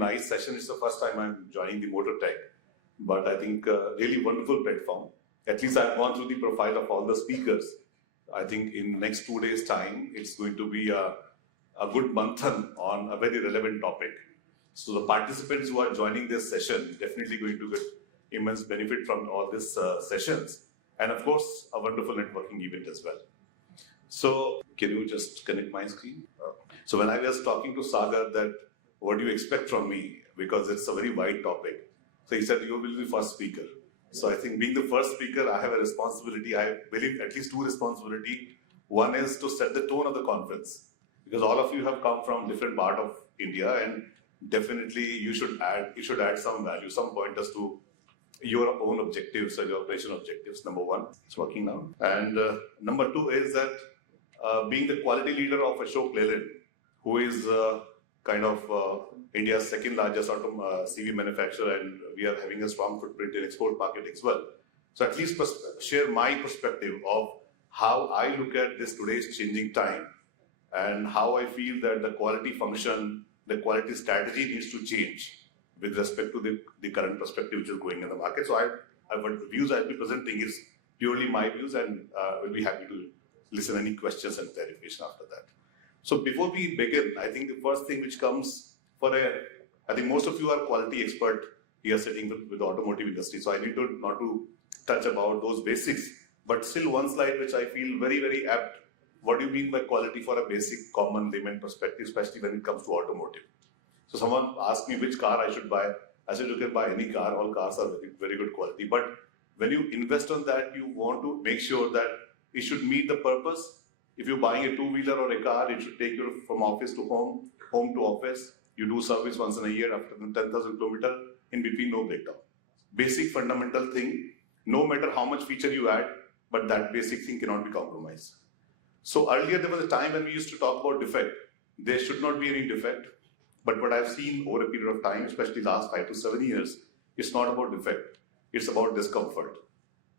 nice session. It's the first time I'm joining the Motor Tech, but I think really wonderful platform. At least I've gone through the profile of all the speakers. I think in next 2 days' time, it's going to be a good manthan on a very relevant topic. So the participants who are joining this session definitely going to get immense benefit from all these sessions. And of course, a wonderful networking event as well. So can you just connect my screen? So when I was talking to Sagar that what do you expect from me? Because it's a very wide topic. So he said, you will be the first speaker. So I think being the first speaker, I have a responsibility. I believe at least two responsibilities. One is to set the tone of the conference, because all of you have come from different part of India, and definitely you should add some value, some pointers to your own objectives or your operational objectives. Number one, it's working now. And number two is that being the quality leader of Ashok Leyland, who is kind of India's second largest CV manufacturer, and we are having a strong footprint in export market as well. So at least share my perspective of how I look at this today's changing time, and how I feel that the quality function, the quality strategy needs to change with respect to the current perspective which is going in the market. So what views I'll be presenting is purely my views, and will be happy to listen any questions and clarification after that. So before we begin, I think the first thing which comes I think most of you are quality expert here sitting with the automotive industry. So I need not to touch about those basics, but still one slide which I feel very, very apt. What do you mean by quality for a basic common layman perspective, especially when it comes to automotive? So someone asked me which car I should buy. I said, you can buy any car. All cars are very, very good quality. But when you invest on that, you want to make sure that it should meet the purpose. If you're buying a two-wheeler or a car, it should take you from office to home, home to office. You do service once in a year after 10,000 kilometers, in between no breakdown. Basic fundamental thing, no matter how much feature you add, but that basic thing cannot be compromised. So earlier there was a time when we used to talk about defect. There should not be any defect. But what I've seen over a period of time, especially last 5 to 7 years, it's not about defect. It's about discomfort.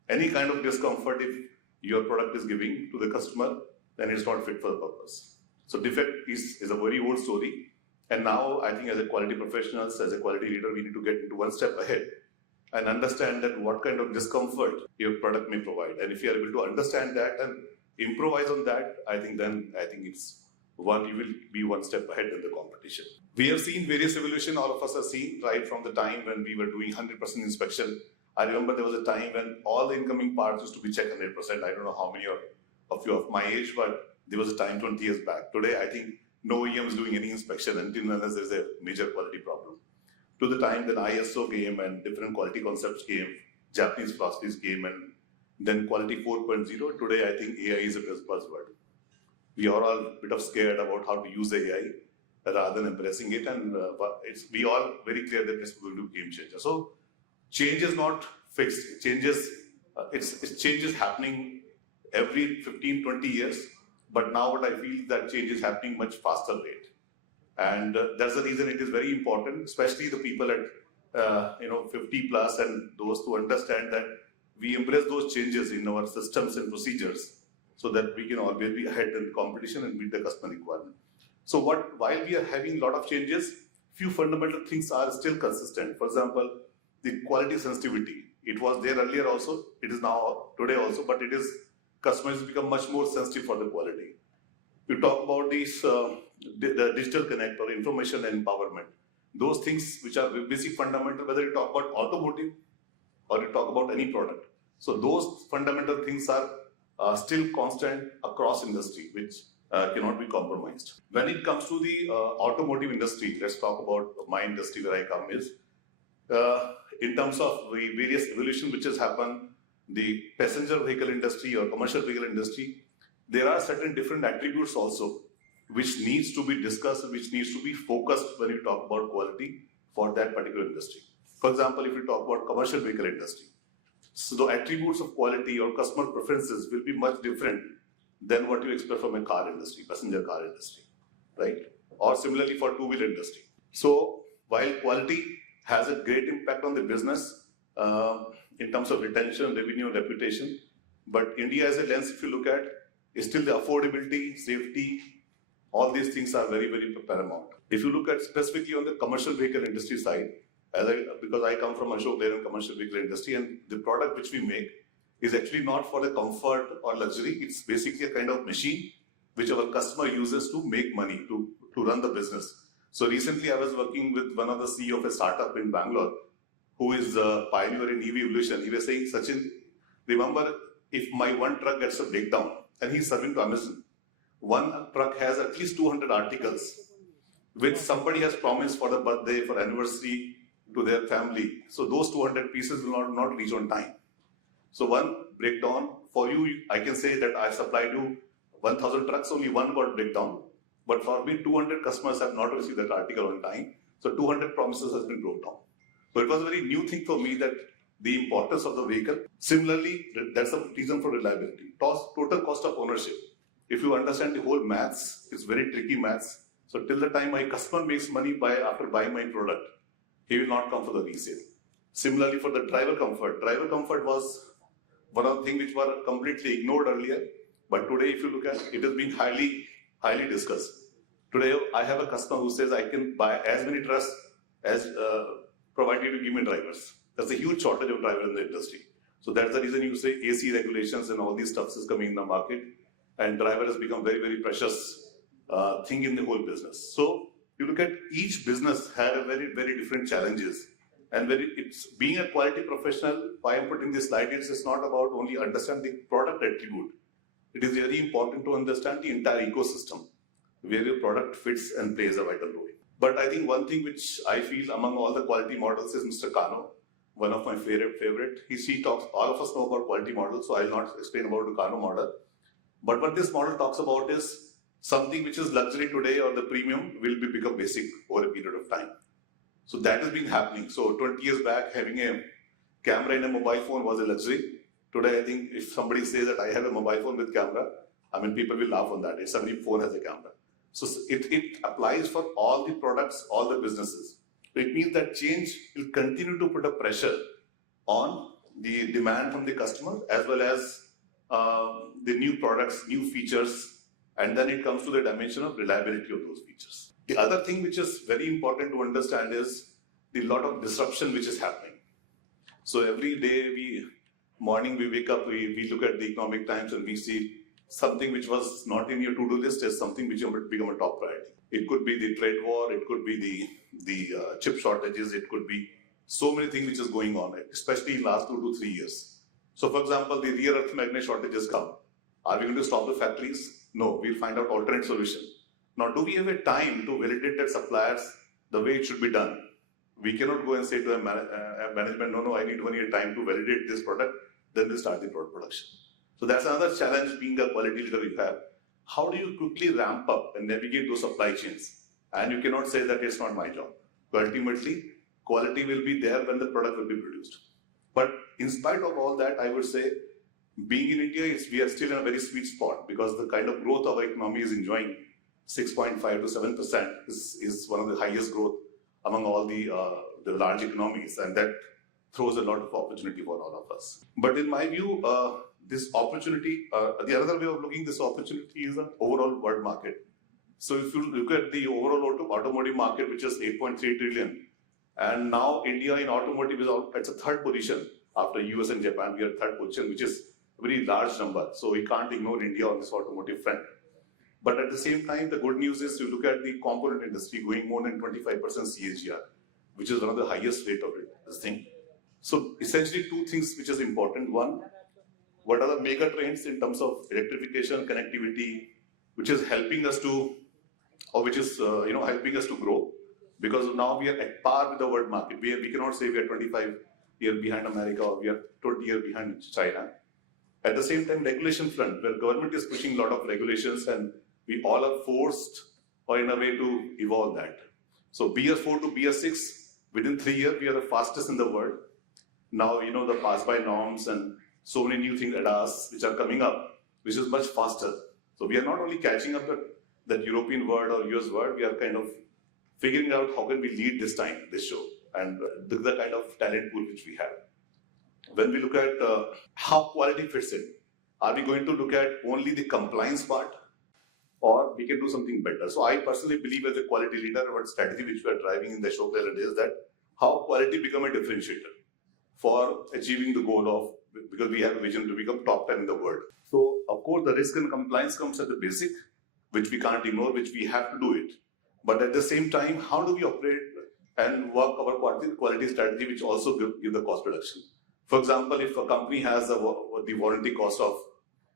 Any kind of discomfort if your product is giving to the customer, then it's not fit for the purpose. So defect is a very old story. And now I think as a quality professionals, as a quality leader, we need to get into one step ahead and understand that what kind of discomfort your product may provide. And if you are able to understand that and improvise on that, I think it's one, you will be one step ahead in the competition. We have seen various evolution, all of us have seen, right from the time when we were doing 100% inspection. I remember there was a time when all the incoming parts used to be checked 100%. I don't know how many of you of my age, but there was a time 20 years back. Today, I think no OEM is doing any inspection until unless there's a major quality problem. To the time that ISO came and different quality concepts came, Japanese philosophies came, and then quality 4.0. Today, I think AI is a buzzword. We are all a bit of scared about how to use AI rather than embracing it, and we all very clear that it's going to be a game changer. So change is not fixed. It's changes happening every 15, 20 years. But now what I feel that change is happening much faster rate. And that's the reason it is very important, especially the people at 50 plus and those who understand that we embrace those changes in our systems and procedures so that we can always be ahead in the competition and meet the customer requirement. So while we are having a lot of changes, few fundamental things are still consistent. For example, the quality sensitivity. It was there earlier also, it is now today also, but it is customers become much more sensitive for the quality. You talk about these, the digital connect or information empowerment. Those things which are basic fundamental, whether you talk about automotive or you talk about any product. So those fundamental things are still constant across industry, which cannot be compromised. When it comes to the automotive industry, let's talk about my industry where I come is, in terms of the various evolution which has happened, the passenger vehicle industry or commercial vehicle industry, there are certain different attributes also which needs to be discussed, which needs to be focused when you talk about quality for that particular industry. For example, if you talk about commercial vehicle industry, so the attributes of quality or customer preferences will be much different than what you expect from a car industry, passenger car industry, right? Or similarly for two-wheeler industry. So while quality has a great impact on the business, in terms of retention, revenue, and reputation. But India as a lens, if you look at, is still the affordability, safety, all these things are very, very paramount. If you look at specifically on the commercial vehicle industry side, because I come from Ashok Leyland commercial vehicle industry, and the product which we make is actually not for the comfort or luxury. It's basically a kind of machine which our customer uses to make money, to run the business. So recently I was working with one of the CEO of a startup in Bangalore who is a pioneer in EV evolution. He was saying, Sachin, remember, if my one truck gets a breakdown, and he's serving to Amazon, one truck has at least 200 articles which somebody has promised for the birthday, for anniversary to their family. So those 200 pieces will not reach on time. So one breakdown for you, I can say that I supplied you 1,000 trucks, only one got breakdown. But for me, 200 customers have not received that article on time. So 200 promises has been broken down. So it was a very new thing for me, that the importance of the vehicle. Similarly, that's the reason for reliability. Total cost of ownership. If you understand the whole maths, it's very tricky maths. So till the time my customer makes money after buying my product, he will not come for the resale. Similarly, for the driver comfort was one of the things which were completely ignored earlier. But today, if you look at it, has been highly discussed. Today, I have a customer who says I can buy as many trucks as provided to give me drivers. There's a huge shortage of drivers in the industry. So that's the reason you say AC regulations and all these stuff is coming in the market, and driver has become very precious thing in the whole business. So you look at each business had a very different challenges, and it's being a quality professional. Why I'm putting this slide is it's not about only understanding the product attribute. It is very important to understand the entire ecosystem where your product fits and plays a vital role. But I think one thing which I feel among all the quality models is Mr. Kano, one of my favorite. He talks, all of us know about quality models, so I'll not explain about the Kano model. But what this model talks about is something which is luxury today or the premium will become basic over a period of time. So that has been happening. So 20 years back, having a camera in a mobile phone was a luxury. Today, I think if somebody says that I have a mobile phone with camera, people will laugh on that. If every phone has a camera. So it applies for all the products, all the businesses. It means that change will continue to put a pressure on the demand from the customer as well as the new products, new features, and then it comes to the dimension of reliability of those features. The other thing which is very important to understand is the lot of disruption which is happening. So every day morning we wake up, we look at the economic times and we see something which was not in your to-do list as something which will become a top priority. It could be the trade war, it could be the chip shortages, it could be so many things which is going on, especially in last 2 to 3 years. So for example, the rare earth magnet shortages come. Are we going to stop the factories? No, we'll find out alternate solution. Now, do we have a time to validate that suppliers the way it should be done? We cannot go and say to the management, no, I need 1 year time to validate this product, then we'll start the production. So that's another challenge being a quality leader you have. How do you quickly ramp up and navigate those supply chains? And you cannot say that it's not my job. But ultimately, quality will be there when the product will be produced. But in spite of all that, I would say, being in India, we are still in a very sweet spot because the kind of growth our economy is enjoying, 6.5 to 7%, is one of the highest growth among all the large economies, and that throws a lot of opportunity for all of us. But in my view, this opportunity, the other way of looking at this opportunity is an overall world market. So if you look at the overall automotive market, which is 8.3 trillion, and now India in automotive is at the third position after US and Japan. We are third position, which is a very large number. So we can't ignore India on this automotive front. But at the same time, the good news is you look at the component industry going more than 25% CAGR, which is one of the highest rate of it, this thing. So essentially 2 things which is important. One, what are the mega trends in terms of electrification, connectivity, which is helping us to, or which is helping us to grow, because now we are at par with the world market. We cannot say we are 25 years behind America or we are 20 years behind China. At the same time, regulation front, where government is pushing a lot of regulations and we all are forced or in a way to evolve that. So BS4 to BS6, within 3 years, we are the fastest in the world. Now, the pass-by norms and so many new things, ADAS, which are coming up, which is much faster. So we are not only catching up that European world or US world, we are kind of figuring out how can we lead this show, and the kind of talent pool which we have. When we look at how quality fits in, are we going to look at only the compliance part? or we can do something better. So I personally believe as a quality leader, what strategy which we are driving in the Ashok Leyland is that how quality become a differentiator for achieving the goal of, because we have a vision to become top 10 in the world. So of course the risk and compliance comes at the basic, which we can't ignore, which we have to do it. But at the same time, how do we operate and work our quality strategy, which also give the cost reduction? For example, if a company has the warranty cost of,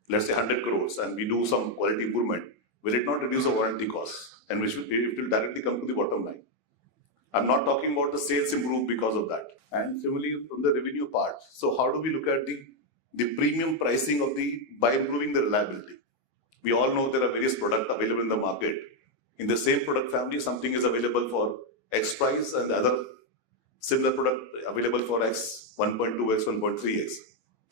let's say 100 crores and we do some quality improvement, will it not reduce the warranty costs? And it will directly come to the bottom line. I'm not talking about the sales improve because of that. And similarly from the revenue part. So how do we look at the premium pricing of by improving the reliability? We all know there are various products available in the market. In the same product family, something is available for X price and the other similar product available for X, 1.2X, 1.3X.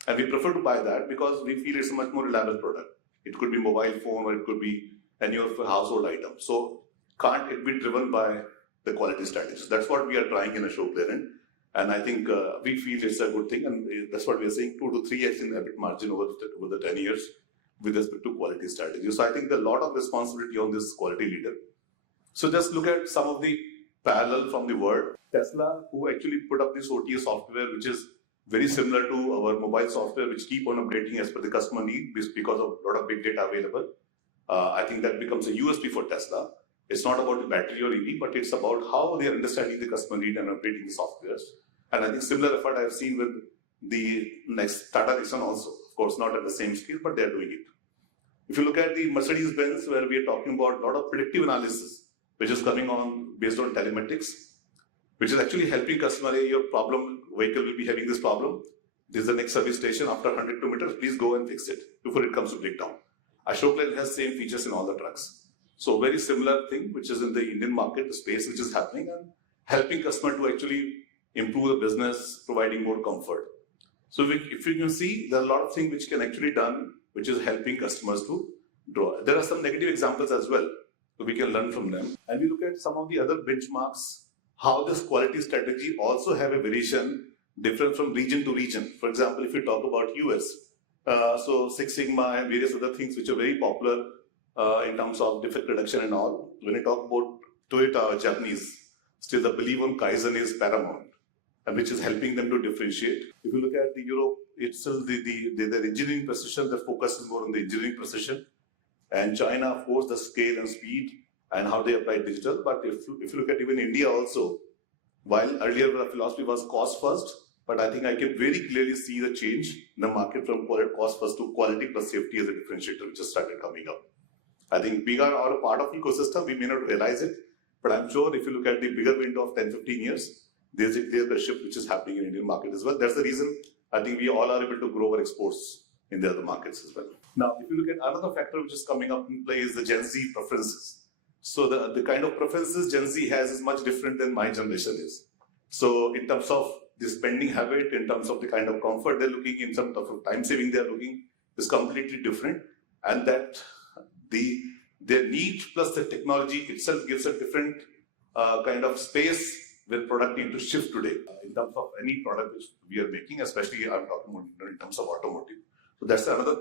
And we prefer to buy that because we feel it's a much more reliable product. It could be mobile phone or it could be any of the household item. So can't it be driven by the quality strategies? That's what we are trying in Ashok Leyland. And I think we feel it's a good thing. And that's what we are saying, 2 to 3X in EBIT margin over the 10 years with respect to quality strategy. So I think there's a lot of responsibility on this quality leader. So just look at some of the parallel from the world. Tesla, who actually put up this OTA software, which is very similar to our mobile software, which keep on updating as per the customer need because of a lot of big data available. I think that becomes a USP for Tesla. It's not about the battery or EV, but it's about how they are understanding the customer need and updating the softwares. And I think similar effort I've seen with the next Tata Nexon also. Of course, not at the same scale, but they're doing it. If you look at the Mercedes-Benz, where we are talking about a lot of predictive analysis, which is coming on based on telematics, which is actually helping customer, hey, your vehicle will be having this problem. This is the next service station after 100 kilometers, please go and fix it before it comes to breakdown. Ashok Leyland has same features in all the trucks. So very similar thing, which is in the Indian market space, which is happening and helping customer to actually improve the business, providing more comfort. So if you can see, there are a lot of things which can actually done, which is helping customers to draw. There are some negative examples as well, so we can learn from them. And we look at some of the other benchmarks, how this quality strategy also have a variation different from region to region. For example, if you talk about US, so Six Sigma and various other things which are very popular in terms of defect reduction and all. When you talk about Toyota, Japanese, still the belief on Kaizen is paramount, and which is helping them to differentiate. If you look at the Europe, it's still the engineering precision, the focus is more on the engineering precision. And China, of course, the scale and speed and how they apply digital. But if you look at even India also, while earlier the philosophy was cost first, but I think I can very clearly see the change in the market from cost first to quality plus safety as a differentiator, which has started coming up. I think we are a part of ecosystem, we may not realize it, but I'm sure if you look at the bigger window of 10-15 years, there's a clear shift which is happening in Indian market as well. That's the reason I think we all are able to grow our exports in the other markets as well. Now, if you look at another factor which is coming up in play is the Gen Z preferences. So the kind of preferences Gen Z has is much different than my generation is. So in terms of the spending habit, in terms of the kind of comfort they're looking, in terms of time saving they're looking, is completely different. And that their need plus the technology itself gives a different kind of space where product need to shift today in terms of any product which we are making, especially I'm talking about in terms of automotive. So that's another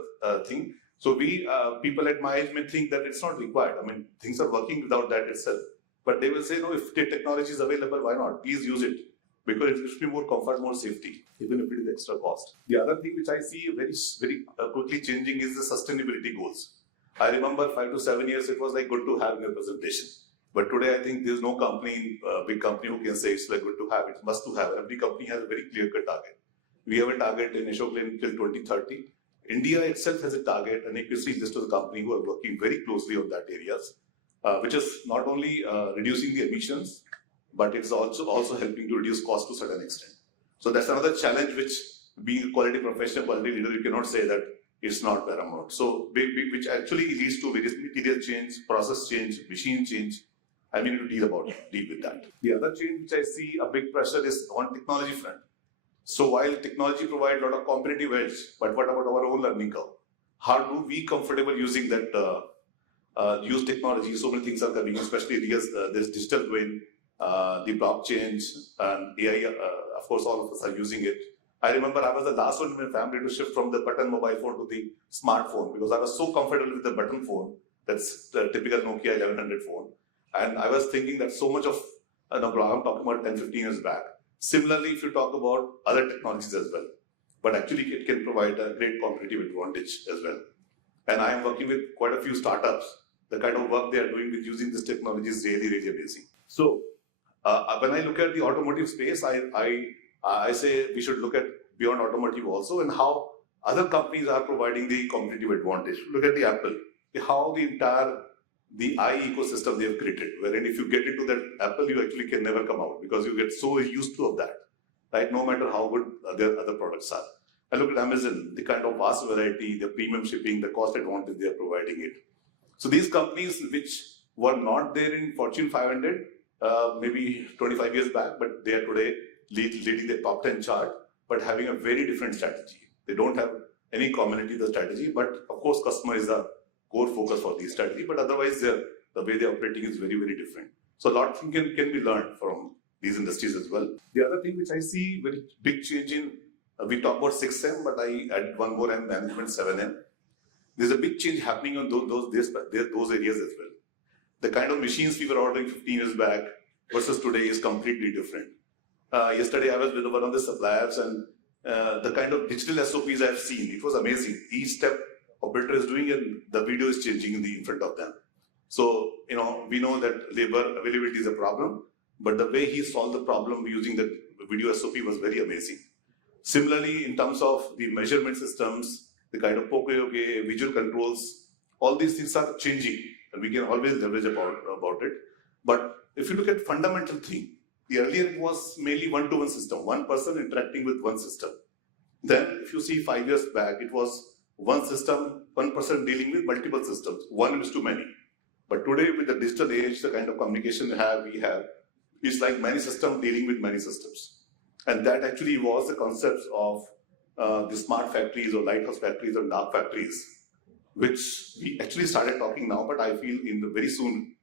thing. So people at my age may think that it's not required. I mean, things are working without that itself. But they will say, no, if the technology is available, why not? Please use it. Because it gives me more comfort, more safety, even if it is extra cost. The other thing which I see very quickly changing is the sustainability goals. I remember 5 to 7 years, it was like good to have in your presentation. But today, I think there's no company, big company who can say it's like good to have, it's must to have. Every company has a very clear-cut target. We have a target in Ashok Leyland till 2030. India itself has a target, and you can see list of the company who are working very closely on that areas, which is not only reducing the emissions, but it's also helping to reduce cost to a certain extent. So that's another challenge which, being a quality professional, quality leader, you cannot say that it's not paramount. So which actually leads to various material change, process change, machine change. I mean to deal with that. The other change which I see a big pressure is on technology front. So while technology provides a lot of competitive edge, but what about our own learning curve? How do we comfortable using that use technology? So many things are coming, especially this digital twin, the blockchain and AI. Of course, all of us are using it. I remember I was the last one in my family to shift from the button mobile phone to the smartphone because I was so comfortable with the button phone. That's the typical Nokia 1100 phone. And I was thinking that so much of, I'm talking about 10, 15 years back. Similarly, if you talk about other technologies as well, but actually it can provide a great competitive advantage as well. And I am working with quite a few startups. The kind of work they are doing with using this technology is really, really amazing. So when I look at the automotive space, I say we should look at beyond automotive also and how other companies are providing the competitive advantage. Look at the Apple, how the eye ecosystem they have created, wherein if you get into that Apple, you actually can never come out because you get so used to of that, right? No matter how good their other products are. And look at Amazon, the kind of vast variety, the premium shipping, the cost advantage they are providing it. So these companies which were not there in Fortune 500, maybe 25 years back, but they are today leading the top 10 chart, but having a very different strategy. They don't have any commonality in the strategy, but of course customer is the core focus for the strategy, but otherwise the way they're operating is very, very different. So a lot of things can be learned from these industries as well. The other thing which I see very big change in, we talk about 6M, but I add one more M, management 7M. There's a big change happening on those areas as well. The kind of machines we were ordering 15 years back versus today is completely different. Yesterday I was with one of the suppliers and the kind of digital SOPs I've seen, it was amazing. Each step operator is doing and the video is changing in front of them. So, we know that labor availability is a problem, but the way he solved the problem using the video SOP was very amazing. Similarly, in terms of the measurement systems, the kind of poke-yoke, visual controls, all these things are changing and we can always leverage about it. But if you look at fundamental thing, earlier it was mainly one-to-one system, one person interacting with one system. Then if you see 5 years back, it was one system, one person dealing with multiple systems, one is too many. But today with the digital age, the kind of communication we have, it's like many systems dealing with many systems. And that actually was the concept of the smart factories or lighthouse factories or dark factories, which we actually started talking now, but I feel in the very soon,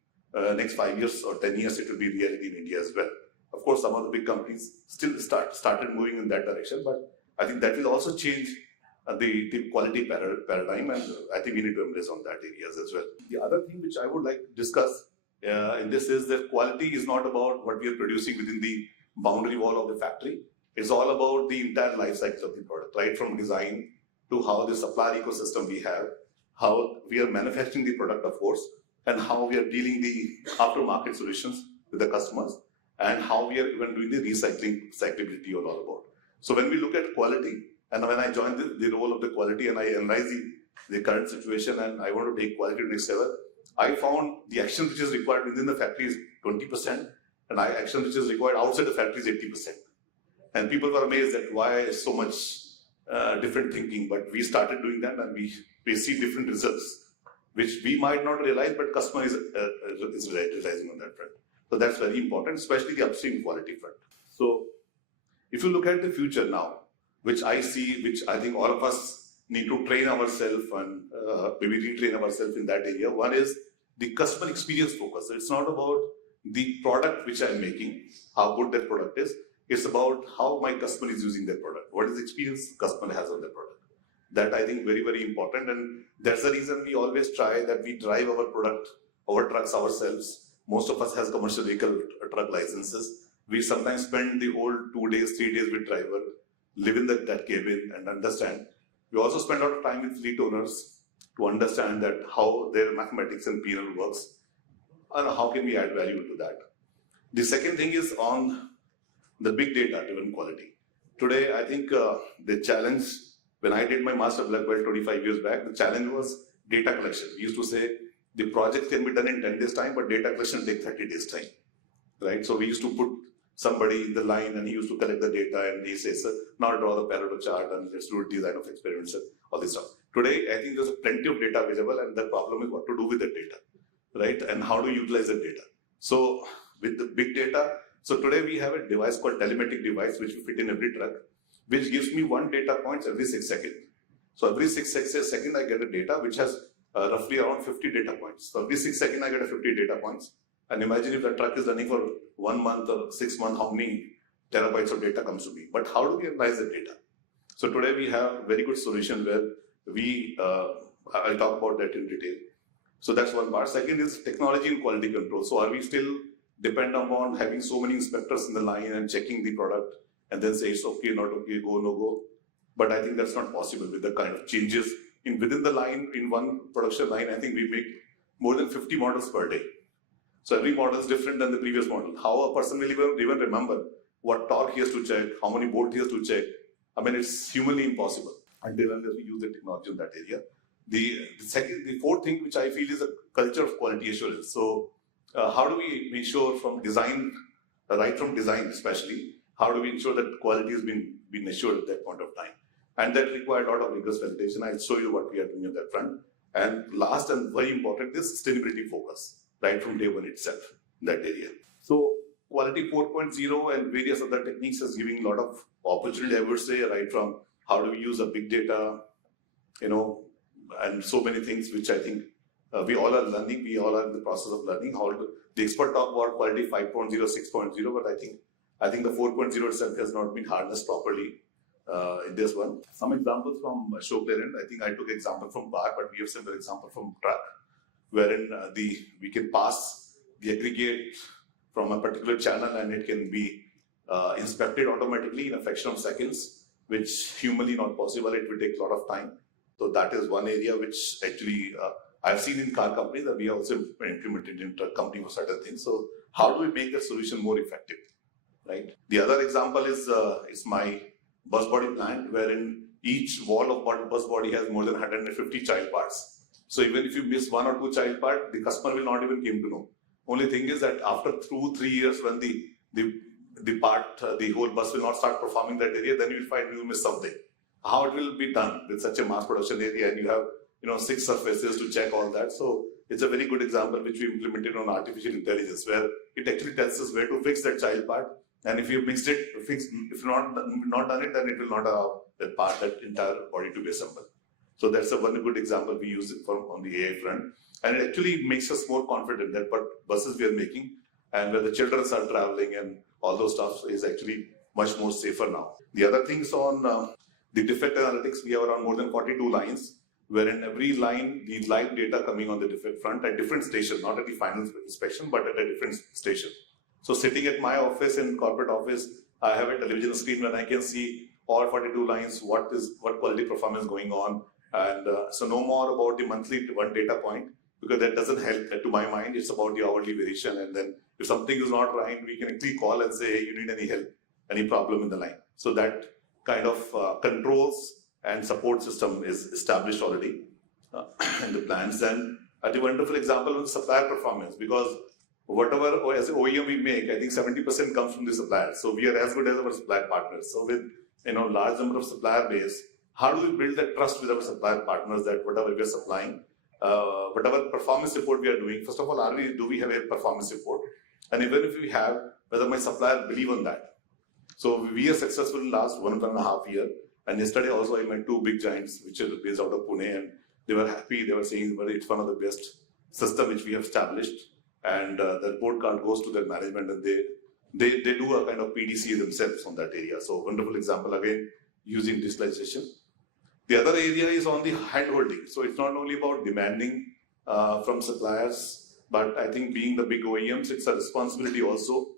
next 5 years or 10 years, it will be reality in India as well. Of course, some of the big companies still started moving in that direction, but I think that will also change the quality paradigm, and I think we need to embrace on that areas as well. The other thing which I would like to discuss in this is that quality is not about what we are producing within the boundary wall of the factory. It's all about the entire life cycle of the product, right from design to how the supplier ecosystem we have, how we are manufacturing the product, of course, and how we are dealing the aftermarket solutions with the customers, and how we are even doing the recyclability all about. So when we look at quality, and when I joined the role of the quality and I analyze the current situation and I want to take quality to the next level, I found the action which is required within the factory is 20%, and action which is required outside the factory is 80%. And people were amazed at why so much different thinking, but we started doing that and we see different results, which we might not realize, but customer is realizing on that front. So that's very important, especially the upstream quality front. So if you look at the future now, which I see, which I think all of us need to train ourselves and maybe retrain ourselves in that area. One is the customer experience focus. It's not about the product which I'm making, how good that product is. It's about how my customer is using that product. What is the experience customer has on that product? That I think very, very important. And that's the reason we always try that we drive our product, our trucks ourselves. Most of us has commercial vehicle truck licenses. We sometimes spend the whole 2 days, 3 days with driver, live in that cabin and understand. We also spend a lot of time with fleet owners to understand that how their mathematics and P&L works and how can we add value to that. The second thing is on the big data driven quality. Today, I think the challenge, when I did my master black belt 25 years back, the challenge was data collection. We used to say the project can be done in 10 days time, but data collection take 30 days time, right? So we used to put somebody in the line and he used to collect the data and he says, now draw the Pareto chart and let's do a design of experiments and all this stuff. Today, I think there's plenty of data available and the problem is what to do with that data, right? And how to utilize that data. So with the big data, so today we have a device called telematic device which we fit in every truck, which gives me one data points every 6 seconds. So every 6 seconds I get a data which has roughly around 50 data points. So every 6 seconds I get a 50 data points. And imagine if the truck is running for 1 month or 6 months, how many terabytes of data comes to me. But how do we analyze the data? So today we have a very good solution where we, I'll talk about that in detail. So that's one part. Second is technology and quality control. So are we still depend upon having so many inspectors in the line and checking the product and then say it's okay, not okay, go, no go? But I think that's not possible with the kind of changes within the line, in one production line. I think we make more than 50 models per day. So every model is different than the previous model. How a person will even remember what torque he has to check, how many bolts he has to check. I mean, it's humanly impossible until unless we use the technology in that area. The fourth thing which I feel is a culture of quality assurance. So how do we make sure from design, right from design especially, how do we ensure that quality has been assured at that point of time? And that required a lot of rigorous validation. I'll show you what we are doing on that front. And last and very important is sustainability focus, right from day one itself, in that area. So quality 4.0 and various other techniques is giving a lot of opportunity, I would say, right from how do we use a big data, and so many things which I think we all are learning. We all are in the process of learning. The expert talk about quality 5.0, 6.0, but I think the 4.0 itself has not been harnessed properly in this one. Some examples from Ashok Leyland. I think I took example from car, but we have similar example from truck, wherein we can pass the aggregate from a particular channel and it can be inspected automatically in a fraction of seconds, which humanly not possible. It will take a lot of time. So that is one area which actually I've seen in car companies that we also implemented in truck company for certain things. So how do we make the solution more effective, right? The other example is my bus body plant, wherein each wall of bus body has more than 150 child parts. So even if you miss one or two child part, the customer will not even came to know. Only thing is that after 2-3 years, when the whole bus will not start performing that area, then you will find you miss something. How it will be done with such a mass production area, and you have 6 surfaces to check all that. So it's a very good example which we implemented on artificial intelligence, where it actually tells us where to fix that child part. And if you mixed it, if not done it, then it will not allow that entire body to be assembled. So that's one good example we use it on the AI front. And it actually makes us more confident that what buses we are making and where the children are traveling and all those stuff is actually much more safer now. The other things on the defect analytics, we have around more than 42 lines, where in every line, the live data coming on the defect front at different station, not at the final inspection, but at a different station. So sitting at my office, in corporate office, I have a television screen where I can see all 42 lines, what quality performance going on. And so no more about the monthly one data point, because that doesn't help to my mind. It's about the hourly variation. And then if something is not right, we can actually call and say, hey, you need any help, any problem in the line. So that kind of controls and support system is established already in the plans. And a wonderful example of supplier performance, because whatever as an OEM we make, I think 70% comes from the suppliers. So we are as good as our supplier partners. So with large number of supplier base, how do we build that trust with our supplier partners that whatever we are supplying, whatever performance report we are doing, first of all, do we have a performance report? And even if we have, whether my supplier believe on that. So we are successful in the last 1.5 years. And yesterday also I met 2 big giants which are based out of Pune, and they were happy. They were saying, well, it's one of the best system which we have established. And the report card goes to their management, and they do a kind of PDC themselves on that area. So wonderful example again, using digitalization. The other area is on the hand-holding. So it's not only about demanding from suppliers, but I think being the big OEMs, it's a responsibility also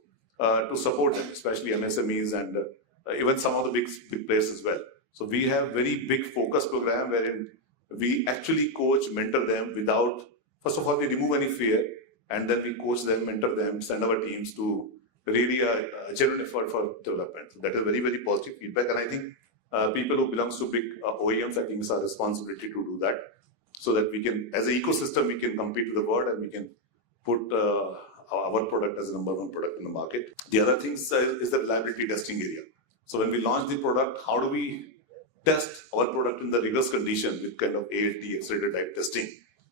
to support them, especially MSMEs and even some of the big players as well. So we have very big focus program wherein we actually coach, mentor them without, first of all, we remove any fear, and then we coach them, mentor them, send our teams to really a genuine effort for development. So that is very, very positive feedback. And I think people who belongs to big OEMs, I think it's our responsibility to do that, so that we can, as an ecosystem, we can compete with the world and we can put our product as the #1 product in the market. The other thing is the reliability testing area. So when we launch the product, how do we test our product in the rigorous condition with kind of ALT, accelerated type testing?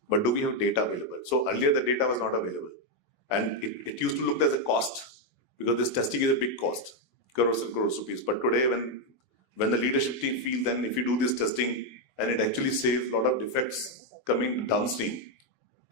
But do we have data available? So earlier the data was not available. And it used to look as a cost, because this testing is a big cost, crores and crores rupees. But today when the leadership team feel, then if you do this testing, and it actually saves a lot of defects coming downstream,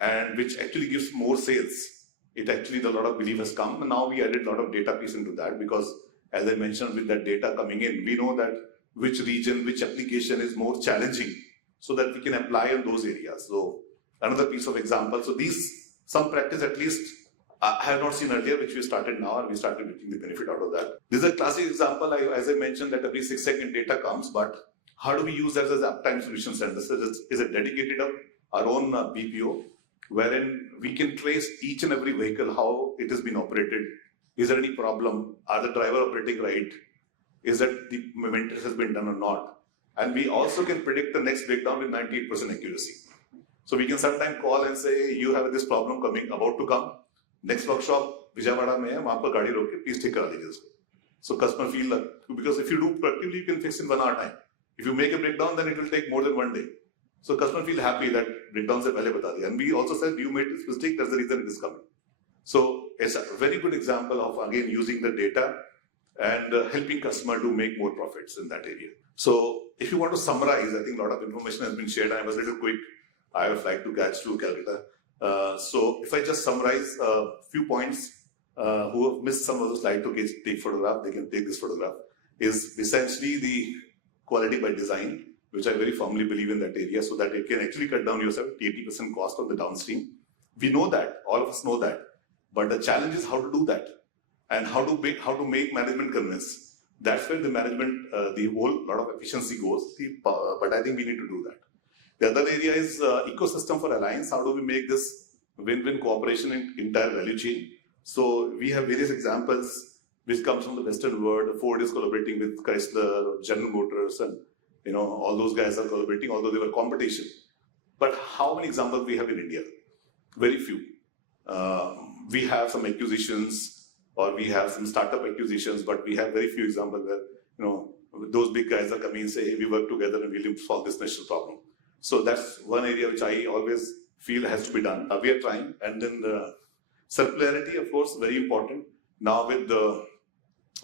and which actually gives more sales, it actually, a lot of belief has come. And now we added a lot of data piece into that, because as I mentioned, with that data coming in, we know that which region, which application is more challenging, so that we can apply in those areas. So another piece of example. So these, some practice at least I have not seen earlier, which we started now, and we started getting the benefit out of that. This is a classic example, as I mentioned, that every 6-second data comes, but how do we use that as uptime solution center? This is a dedicated our own BPO, wherein we can trace each and every vehicle, how it has been operated. Is there any problem? Are the driver operating right? Is that the maintenance has been done or not? And we also can predict the next breakdown with 98% accuracy. So we can sometimes call and say, you have this problem coming, about to come. Next workshop, Vijayawada mein hai, wahan par gaadi rok ke, please take kara dijiye usko. So customer feel like, because if you do proactively, you can fix in 1 hour time. If you make a breakdown, then it will take more than 1 day. So customer feel happy that breakdown se pehle bata diya. And we also said, you made this mistake, that's the reason it is coming. So it's a very good example of, again, using the data and helping customer to make more profits in that area. So if you want to summarize, I think a lot of information has been shared. I was a little quick. I have a flight to catch to Calcutta. So if I just summarize a few points, who have missed some of the slide to take photograph, they can take this photograph, is essentially the quality by design, which I very firmly believe in that area, so that it can actually cut down your 70-80% cost of the downstream. We know that, all of us know that, but the challenge is how to do that and how to make management convince. That's where the management, the whole lot of efficiency goes, but I think we need to do that. The other area is ecosystem for alliance. How do we make this win-win cooperation in entire value chain? So we have various examples which comes from the Western world. Ford is collaborating with Chrysler, General Motors, and all those guys are collaborating, although they were competition. But how many examples we have in India? Very few. We have some acquisitions, or we have some startup acquisitions, but we have very few examples where those big guys are coming and say, hey, we work together and we'll solve this national problem. So that's one area which I always feel has to be done. We are trying. And then the circularity, of course, very important. Now with the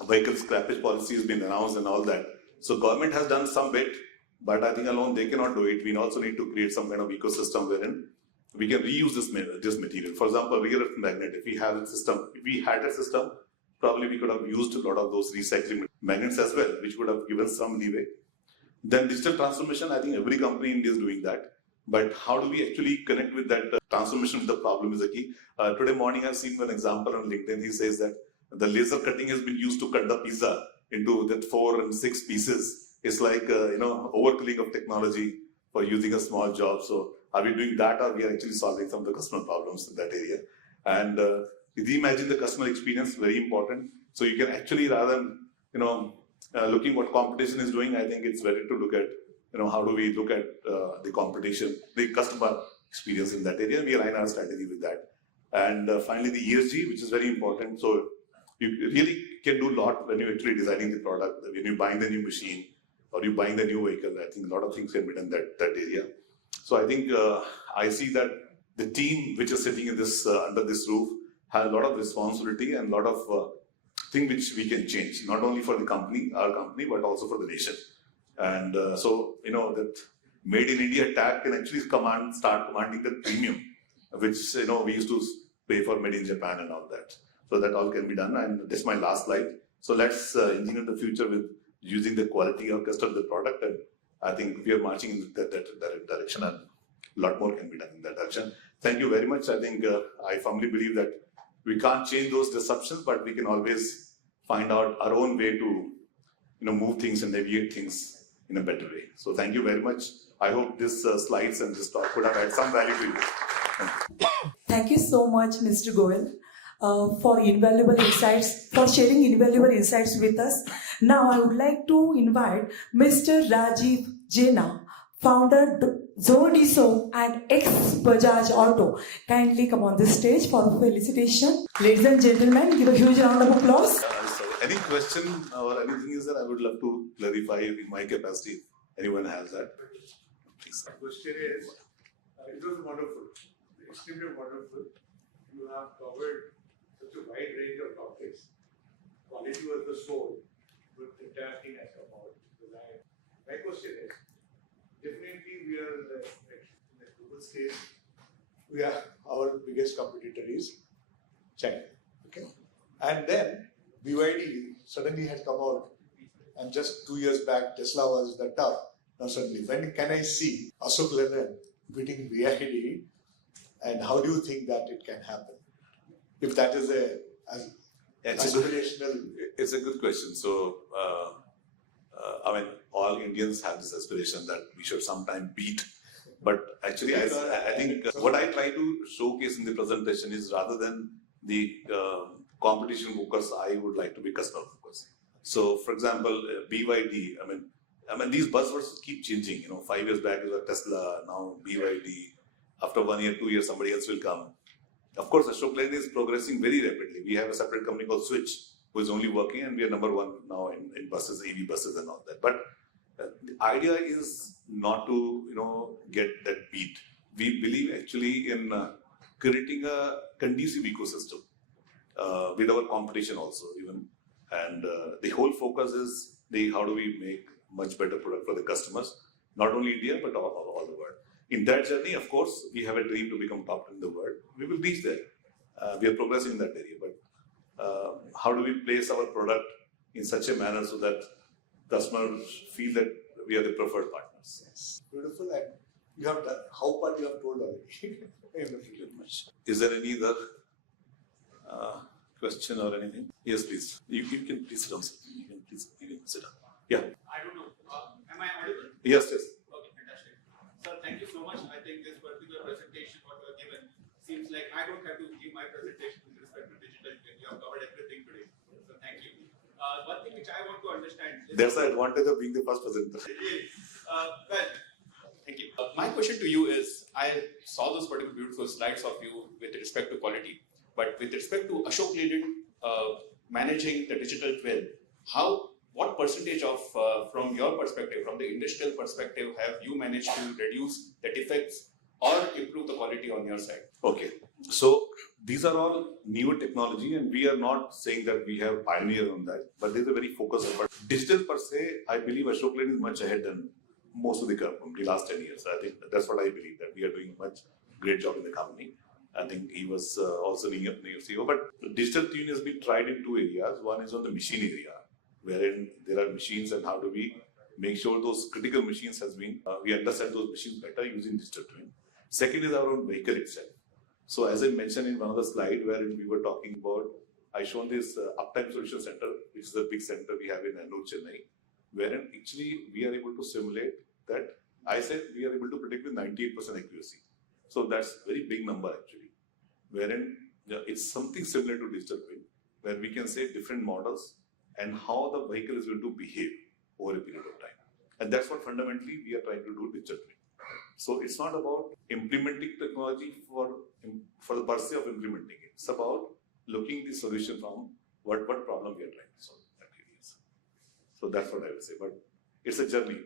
vehicle scrappage policy has been announced and all that. So government has done some bit, but I think alone they cannot do it. We also need to create some kind of ecosystem wherein we can reuse this material. For example, rare earth magnet, if we had a system, probably we could have used a lot of those recycling magnets as well, which would have given some leeway. Then digital transformation, I think every company in India is doing that. But how do we actually connect with that transformation with the problem is the key. Today morning I've seen one example on LinkedIn. He says that the laser cutting has been used to cut the pizza into that 4 and 6 pieces. It's like, overkilling of technology for using a small job. So are we doing that, or we are actually solving some of the customer problems in that area? And reimagine the customer experience, very important. So you can actually, rather than, looking what competition is doing, I think it's better to look at, how do we look at the competition, the customer experience in that area, and we align our strategy with that. And finally, the ESG, which is very important. So you really can do a lot when you're actually designing the product, when you're buying the new machine, or you're buying the new vehicle. I think a lot of things can be done in that area. So I think I see that the team which is sitting in this under this roof has a lot of responsibility and a lot of things which we can change, not only for the company, our company, but also for the nation. And so, that made in India tag can actually start commanding the premium, which, we used to pay for made in Japan and all that. So that all can be done. And this is my last slide. So let's engineer the future with using the quality or custom of the product. And I think we are marching in that direction, and a lot more can be done in that direction. Thank you very much. I think I firmly believe that we can't change those disruptions, but we can always find out our own way to, move things and navigate things in a better way. So thank you very much. I hope this slides and this talk could have had some value to you. Thank you so much, Mr. Goel, for invaluable insights, for sharing invaluable insights with us. Now I would like to invite Mr. Rajiv Jaina, founder 𝗔𝗂𝘁𝗂𝗏 and ex-Bajaj Auto. Kindly come on the stage for a felicitation. Ladies and gentlemen, give a huge round of applause. So any question or anything is that I would love to clarify in my capacity. Anyone has that? Please. The question is, it was wonderful, extremely wonderful. You have covered such a wide range of topics. Quality was the soul, but the entire thing has come out. My question is, definitely we are in the global stage. Our biggest competitor is China. Okay, and then BYD suddenly had come out, and just 2 years back Tesla was the top. Now suddenly, when can I see Ashok Leyland beating BYD And how do you think that it can happen? If that is aspirational. It's a good question. So, I mean, all Indians have this aspiration that we should sometime beat. But actually, I think what I try to showcase in the presentation is rather than the competition focus, I would like to be customer focused. So, for example, BYD. I mean, these buzzwords keep changing. 5 years back it was Tesla, now BYD. After 1 year, 2 years, somebody else will come. Of course, Ashok Leyland is progressing very rapidly. We have a separate company called Switch, who is only working, and we are number one now in buses, EV buses and all that. But the idea is not to, get that beat. We believe actually in creating a conducive ecosystem with our competition also even. And the whole focus is how do we make much better product for the customers, not only India, but all the world. In that journey, of course, we have a dream to become top in the world. We will reach there. We are progressing in that area. But how do we place our product in such a manner so that customers feel that we are the preferred partners? Yes. Beautiful. And you have done how part you have told already. Thank you very much. Is there any other question or anything? Yes, please. You can please sit down. You can sit down. Yeah. I don't know. Am I audible? Yes. Okay, fantastic. Sir, thank you so much. I think this particular presentation, what you have given, seems like I don't have to give my presentation with respect to digital. You have covered everything today. So thank you. One thing which I want to understand is... That's the advantage of being the first presenter. Well, thank you. My question to you is, I saw those particular beautiful slides of you with respect to quality, but with respect to Ashok Leyland managing the digital twin, what percentage of, from your perspective, from the industrial perspective, have you managed to reduce the defects or improve the quality on your side? Okay. So these are all newer technology, and we are not saying that we have pioneered on that, but there's a very focused effort. Digital per se, I believe Ashok Leyland is much ahead than most of the last 10 years. I think that's what I believe, that we are doing much great job in the company. I think he was also new CEO. But digital twin has been tried in two areas. One is on the machine area, wherein there are machines, and how do we make sure those critical machines we understand those machines better using digital twin. Second is our own vehicle itself. So as I mentioned in one of the slides wherein we were talking about, I shown this Uptime Solution Center, which is a big center we have in Chennai, wherein actually we are able to simulate that. I said we are able to predict with 98% accuracy. So that's a very big number actually, wherein it's something similar to digital twin, where we can say different models and how the vehicle is going to behave over a period of time. And that's what fundamentally we are trying to do digital twin. So it's not about implementing technology for the per se of implementing it. It's about looking the solution from what problem we are trying to solve. So that's what I would say. But it's a journey.